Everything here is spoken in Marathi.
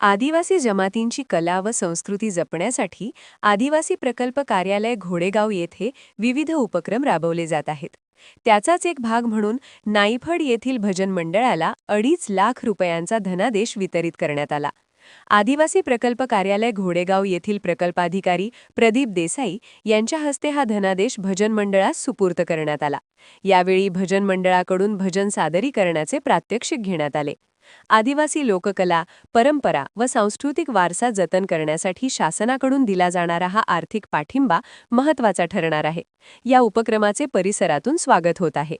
आदिवासी जमातींची कला व संस्कृती जपण्यासाठी आदिवासी प्रकल्प कार्यालय घोडेगाव येथे विविध उपक्रम राबवले जात आहेत. त्याचाच एक भाग म्हणून नाईफड येथील भजन मंडळाला 2.5 लाख रुपयांचा धनादेश वितरित करण्यात आला. आदिवासी प्रकल्प कार्यालय घोडेगाव येथील प्रकल्पाधिकारी प्रदीप देसाई यांच्या हस्ते हा धनादेश भजन मंडळास सुपूर्द करण्यात आला. यावेळी भजन मंडळाकडून भजन सादरीकरणाचे प्रात्यक्षिक घेण्यात आले. आदिवासी लोककला, परंपरा व सांस्कृतिक वारसा जतन करण्यासाठी शासनाकडून दिला जाणारा हा आर्थिक पाठिंबा महत्त्वाचा ठरणार आहे. या उपक्रमाचे परिसरातून स्वागत होत आहे.